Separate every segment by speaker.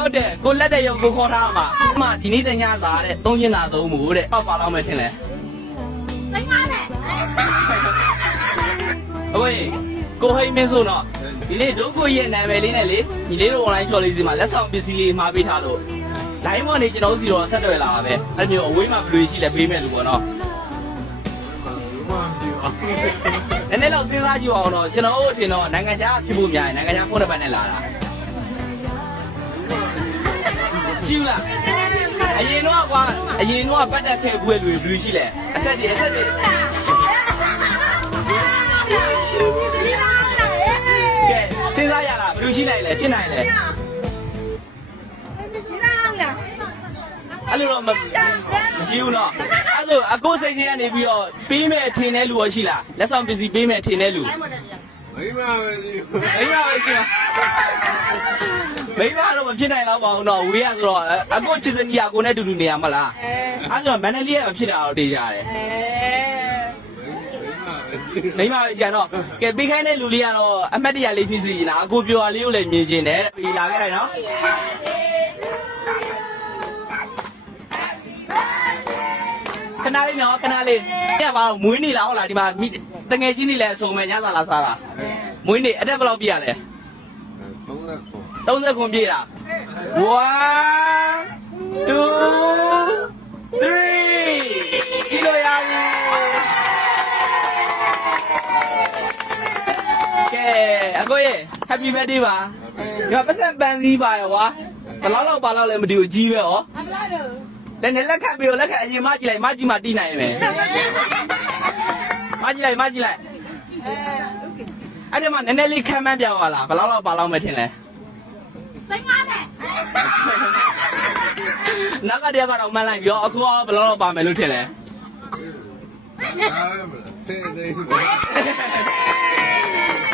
Speaker 1: ဟုတ်တယ်ကိုလက်တဲ့ရုပ်ကိုခေါ်ထားမှာအမဒီနေ့တညသာတဲ့သုံးကျင်သာသုံးမှုတဲ့ပေါ့ပါတော့မယ်ထင်လဲ
Speaker 2: သိငါနဲ့
Speaker 1: အဝေးကိုဟိမင်းဆိုတော့ဒီနေ့ဒုက္ခရဲ့နာမည်လေးနဲ့လေညီလေးတို့ online shop လေးစီမှာလက်ဆောင်ပစ္စည်းလေးမှာပေးထားလို့ဒိုင်းမော်နေကျွန်တော်စီတော့ဆက်သွယ်လာပါပဲအဲ့မျိုးအဝေးမှာဘယ်လိုရှိလဲပေးမယ်လို့ပေါ့နော်နည်းနည်းတော့စဉ်းစားကြည့်အောင်တော့ကျွန်တော်တို့အထင်တော့နိုင်ငံခြားဖြစ်ဖို့များရင်နိုင်ငံခြားဖုန်းနံပါတ်နဲ့လာတာ ရှိဦးလားအရင်တော့ကွာအရင်တော့ပတ်သက်ခဲ့ဘူးလေဘယ်လိုရှိလဲအဆက်ဒီအဆက်ဒီ
Speaker 2: ဒီလားလား
Speaker 1: ကဲစဉ်းစားရတာဘယ်လိုရှိနိုင်လဲဖြစ်နိုင်လဲ
Speaker 2: ဒီလားလား
Speaker 1: အဲ့လိုတော့မမရှိဘူးနော်အဲ့ဆိုအကိုစိတ်ထဲကနေပြီးတော့ပေးမဲ့ထင်တဲ့လူရောရှိလားလက်ဆောင်ပစ္စည်းပေးမဲ့ထင်တဲ့လူ
Speaker 3: မိမပဲဒီ
Speaker 1: မိမပဲရှိလားမိမတော့မဖြစ်နိုင်တော့ပါဘူးတော့ဝေးရဆိုတော့အကိုချစ်စနီယာကိုနဲ့တူတူနေရမလားအဲ့ဆိုမန္တလေးကမဖြစ်တာတော့တေးကြတယ်
Speaker 3: မိမပဲ
Speaker 1: မိမပဲရှိတော့ကဲပေးခိုင်းတဲ့လူလေးကတော့အမတ်တရလေးဖြစ်စီလားအကိုပြောရလေးကိုလည်းမြင်ကျင်တယ်ပြီးလာခဲ့လိုက်နော် ခဏလေးနော်ခဏလေးညပါမွေးနေလားဟုတ်လားဒီမှာမိတငယ်ချင်းနေလဲအစုံမဲ့ညစာလားစားလားမွေးနေအတက်ဘယ်လောက်ပြရလဲ
Speaker 3: သုံးလက်ခု
Speaker 1: 30ခွန်ပြည့်တာ1 2 3ကြည့်လို့ရပြီကဲအကိုရေ Happy birthday ပါဒီမှာပတ်စံပန်းစည်းပါရောကွာဘယ်လောက်လောက်ပါလောက်လဲမသိဘူးကြီးပဲဟော
Speaker 2: အမ လားတော့
Speaker 1: လက်နဲ့လက်ခံပြီးတော့လက်ခံအရင်မကြည့်လိုက်မကြည့်မှတီးနိုင်မယ်မကြည့်လိုက်မကြည့်လိုက်အဲ့ဒီမှာနည်းနည်းလေးခံမှန်းပြပါလားဘယ်လောက်လောက်ပါလောက်မယ်ထင်လဲ
Speaker 2: သိငါနဲ့
Speaker 1: နောက်ကတည်းကတော့မှန်းလိုက်ပြောအခုကဘယ်လောက်လောက်ပါမယ်လို့ထင်လဲ
Speaker 3: အားမလားဆဲသေးပဲ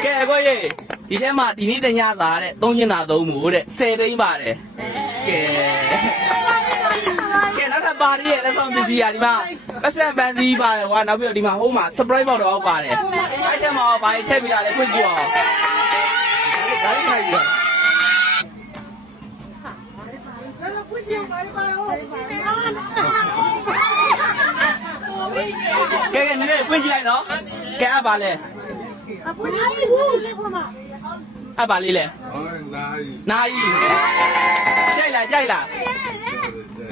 Speaker 1: ကဲကိုရေဒီထဲမှာဒီနေ့တညသာတဲ့သုံးကျင်သာသုံးမှုတဲ့10သိန်းပါတယ်ကဲကဲနောက်ထ ပ်ပါရီရဲ့လက်ဆောင်ပစ္စည်းอ่ะဒီမှာပတ်စံပန်းစည်းပါတယ်ကွာနောက်ပြီးတော့ဒီမှာဟိုမှာ surprise ပေါက်တော့ပါတယ်အဲ့ထဲမှာဘာထည့်ပြရလဲဖွင့်ကြည့်အောင်ဒါလေးခိုင်းကြည့်ကဲကဲနည်းနည်းဖွင့်ကြည့်လိုက်နော်ကဲအပ်ပါလဲ
Speaker 2: အဖွင့်လိုက်ဘူး
Speaker 1: အပ်ပါလေးလဲ
Speaker 3: ဟောနိုင်
Speaker 1: နာယီကြိုက်လားကြိုက်လား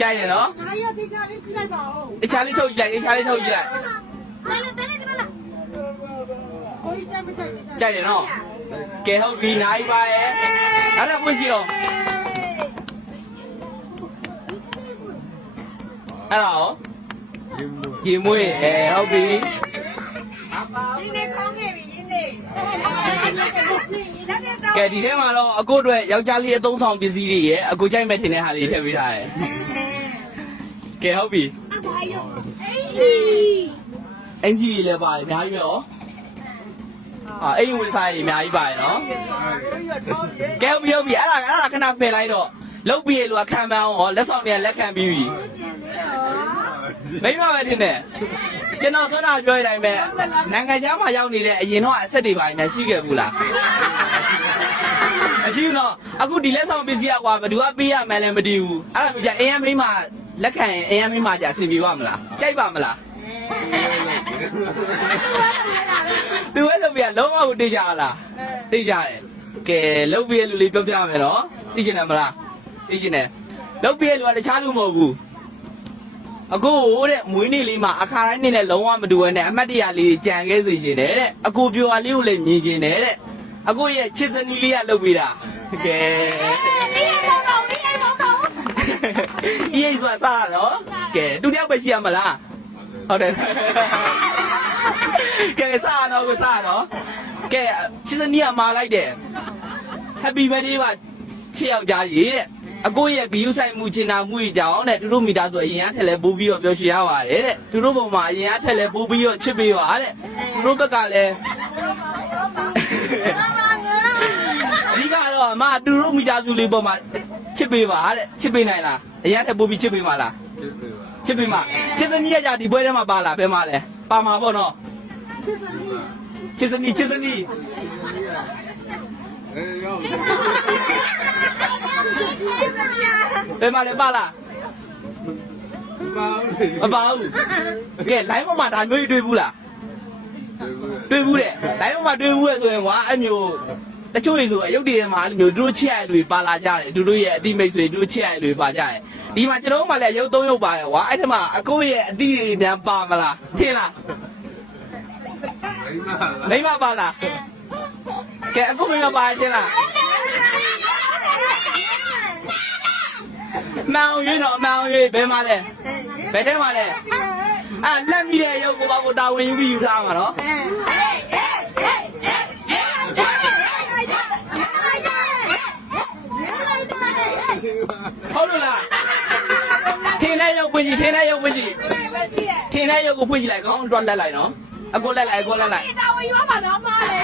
Speaker 1: ကြိုက်တယ်နော်။
Speaker 4: ဒါရသေးချာလေးကြည့်လိုက်
Speaker 1: ပါဦး။အချာလေးထုတ်ကြည့်လိုက်အချာလေးထုတ်ကြည့်လိုက်လာလာ
Speaker 2: တက်လိုက်တက်လိုက်။ကိုကြီး
Speaker 4: ကြိုက်မကြိုက်သေးချာ။
Speaker 1: ကြိုက်တယ်နော်။ကဲဟုတ်ပြီနိုင်ပါရဲ့။နောက်ထပ်ပွင့်ကြည့်အောင်။အဲ့ဒါရော
Speaker 3: ရေမွေး
Speaker 1: ရေမွေးအဲဟုတ်ပြီ
Speaker 2: ဒီနေ့ကောင်းခဲ့ပြီရင်းနေကဲ
Speaker 1: ဒီထဲမှာတော့အကိုအတွက်ယောက်ျားလေးအသုံးဆောင်ပစ္စည်းတွေရဲ့အကိုကြိုက်မဲ့တင်တဲ့ဟာလေးထည့်ပေးထားတယ် ကဲဟုတ်ပြီ
Speaker 2: အဘာယုံအေး
Speaker 1: အင်ဂျီလည်းပါတယ်အများကြီးပဲရောအာအိမ်ဝင်စားရင်အများကြီးပါတယ်နော်ကဲဟုတ်ပြီဟုတ်ပြီအဲ့ဒါအဲ့ဒါခဏဖယ်လိုက်တော့လုတ်ပြီးရလို့ခံပန်းအောင်ဟောလက်ဆောင်တွေကလက်ခံပြီးပြီမိမပဲတင်တယ်ကျွန်တော်ဆွမ်းတာပြောရတိုင်းပဲနိုင်ငံခြားမှာရောက်နေတဲ့အရင်တော့အဆက်တွေပါများရှိခဲ့ဘူးလားမရှိဘူးနော်အခုဒီလက်ဆောင်ပစ္စည်းကွာဘယ်သူကပေးရမှန်းလည်းမသိဘူးအဲ့ဒါမျိုးじゃအရင်မိမ လက်ခံရင်အရင်မိမじゃအဆင်ပြေပါမလားကြိုက်ပါမလားသူအဲ့လိုပြလုံးဝကိုတေးကြလားတေးကြတယ်ကဲလုတ်ပြီးရလူလေးပြောပြမယ်နော်သိချင်တယ်မလားသိချင်တယ်လုတ်ပြီးရလူကတခြားလူမဟုတ်ဘူးအခုတဲ့မွေးနေ့လေးမှာအခါတိုင်းနေနဲ့လုံးဝမတူဘဲနဲ့အမတ်တရလေးကြံခဲ့စေခြင်းတဲ့တဲ့အကိုပြောရလေးကိုလည်းမြင်ခြင်းတဲ့တဲ့အကိုရဲ့ချစ်စနီးလေးကလုပ်ပေးတာကဲ
Speaker 2: ဒီနေ့တော့တော့ဒီနေ့တော့တော့
Speaker 1: အေးဆိုတာစားတာနော်ကဲသူတယောက်ပဲရှိရမလားဟုတ်တယ်ကဲစားတော့ကိုစားတော့ကဲချစ်စနီးကမာလိုက်တယ် Happy birthday ပါချစ်ယောက်ျားကြီးတဲ့အကိုရဲ့ဂယုဆိုင်မှုချင်တာမှုကြီးကြောင့်တဲ့သူတို့မိသားစုအရင်ကထက်လဲပိုးပြီးတော့ပြောရွှေရပါတယ်တဲ့သူတို့ပုံမှာအရင်ကထက်လဲပိုးပြီးတော့ချစ်ပေးပါတဲ့သူတို့ဘက်ကလည်းအဓိကတော့အမသူတို့မိသားစုလေးပေါ်မှာချစ်ပေးပါတဲ့ချစ်ပေးနိုင်လား အရင်ကထက်ပိုးပြီးချစ်ပေးမှာလား
Speaker 3: ချစ်ပေးပါ
Speaker 1: ချစ်ပေးမှာချစ်စနီးရကြဒီပွဲထဲမှာပါလားဘယ်မှာလဲပါမှာပေါ့နော်ချစ်စနီးချစ်စနီး
Speaker 3: အေးရောက်
Speaker 1: ဘယ်မှာလဲပါလား
Speaker 3: မာဦးလေ
Speaker 1: မပါဘူးကဲ line ပေါ်မှာဒါမျိုးကြီးတွေ့ဘူးလားတွေ့ဘူးတဲ့ line ပေါ်မှာတွေ့ဘူးရဲ့ဆိုရင်ကွာအဲ့မျိုး တချို့တွေဆိုအယုတ်တွေထဲမှာအဲ့လိုမျိုးသူတို့ချစ်ရတဲ့လူတွေပါလာကြတယ်သူတို့ရဲ့အတိမိတ်ဆွေသူတို့ချစ်ရတဲ့လူတွေပါကြတယ်ဒီမှာကျွန်တော်တို့မှလည်းရုပ်သုံးရုပ်ပါတယ်ကွာအဲ့ထက်မှာအကိုရဲ့အတိတွေများပါမလားထင်လား
Speaker 3: မိမလား
Speaker 1: မိမပါလားကဲအကိုမိမပါထင်လားမောင်ရွေးတော့မောင်ရွေးဘယ်မှာလဲဘယ်ထဲမှာလဲအာလက်မိတဲ့ရုပ်ကိုပါကိုတာဝန်ယူပြီးယူထားမှာနော် ထင်းတဲ့ရုပ်ကိုဖွင့်ကြည့်လိုက်ကောင်းတော့လက်လိုက်နော်အကိုလက်လိုက်အကိုလက်လိုက်
Speaker 2: တာဝန်ယူပါတော့မလဲ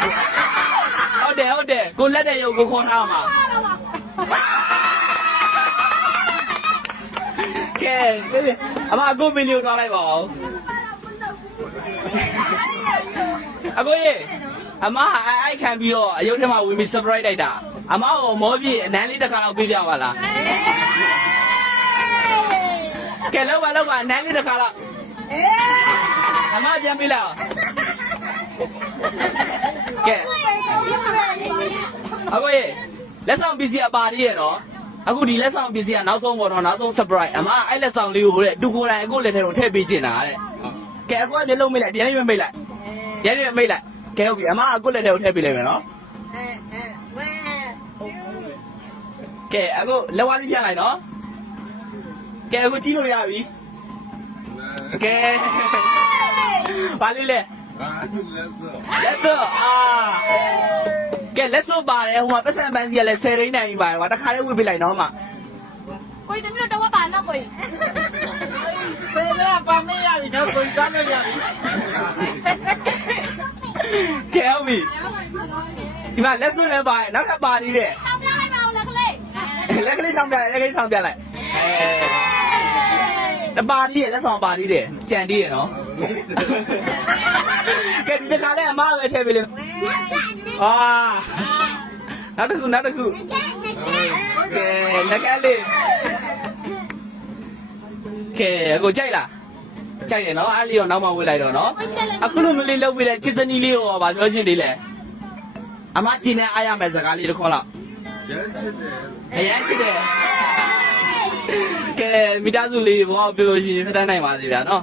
Speaker 1: ဟုတ်တယ်ဟုတ်တယ်ကိုလက်တဲ့ရုပ်ကိုခေါ်ထားမှာကဲအမအကိုမင်းလေးကိုသွားလိုက်ပါဦးအကိုရေအမအိုက်ခံပြီးတော့အယုတ်ထဲမှာဝင်ပြီး surprise လိုက်တာအမကိုမောပြည့်အနမ်းလေးတစ်ခါတော့ပြပြပါလားကဲလောက်ပါလောက်ပါအနမ်းလေးတစ်ခါတော့ အမပြန်ပြလိုက်အောင်ကဲအခုရေလက်ဆောင်ပစ္စည်းအပါလေးရနော်အခုဒီလက်ဆောင်ပစ္စည်းကနောက်ဆုံးပေါ်တော့နောက်ဆုံး surprise အမအဲ့လက်ဆောင်လေးကိုတဲ့တူကိုယ်တိုင်အခုလက်ထဲကိုထည့်ပေးကျင်တာတဲ့ကဲအခုကမျက်လုံးမိတ်လိုက်တရားရွေးမိတ်လိုက်တရားရွေးမိတ်လိုက်ကဲဟုတ်ပြီအမအခုလက်ထဲကိုထည့်ပေးလိုက်မယ်နော်ကဲအခုလက်ဝါးလေးပြလိုက်နော်ကဲအခုကြည့်လို့ရပြီ ကဲပါလေးလေ
Speaker 3: အာလက်စော
Speaker 1: လက်စောအာကဲလက်စောပါတယ်ဟိုမှာပတ်စံပန်းစီကလည်း10ရင်းနိုင်ပြီပါတယ်ကွာတခါလေးဝှေ့ပြလိုက်နော်မ
Speaker 2: ကိုကြီးတမီးတို့တော့ပါနော်ကိုကြီး
Speaker 4: ဖေးကပါမေးရပြီတော့ကိုယ်သားနဲ့ရပြီ
Speaker 1: ကဲဟုတ်ပြီဒီမှာလက်စောလည်းပါတယ်နောက်ထပ်ပါသေးတယ်
Speaker 2: ထောင်ပြလိုက်ပါဦးလက်ကလေး
Speaker 1: လက်ကလေးထောင်ပြလိုက်လက်ကလေးထောင်ပြလိုက်အဲ တပါသေးတယ်လက်ဆောင်ပါသေးတယ်ကြံသေးတယ်နော်ကဲဒီတခါလေးအမပဲထည့်ပေးလိမ့်အာနောက်တစ်ခုနောက်တစ်ခုကဲလက်ကလေးကဲကိုကြိုက်လားကြိုက်တယ်နော်အားလေးရောနောက်မှဝေးလိုက်တော့နော်အခုလိုမျိုးလေးလုပ်ပြီးတဲ့ချစ်စနီးလေးကိုဗာပြောချင်းလေးလေအမကျင်းနေအားရမယ်စကားလေးတစ်ခေါက်လောက်
Speaker 3: ရမ်းချစ်တယ်
Speaker 1: အရန်ချစ်တယ် ကဲမိသားစုလေးဘောပြောလို့ရှိရင်ဖတ်တန်းနိုင်ပါစေဗျာနော်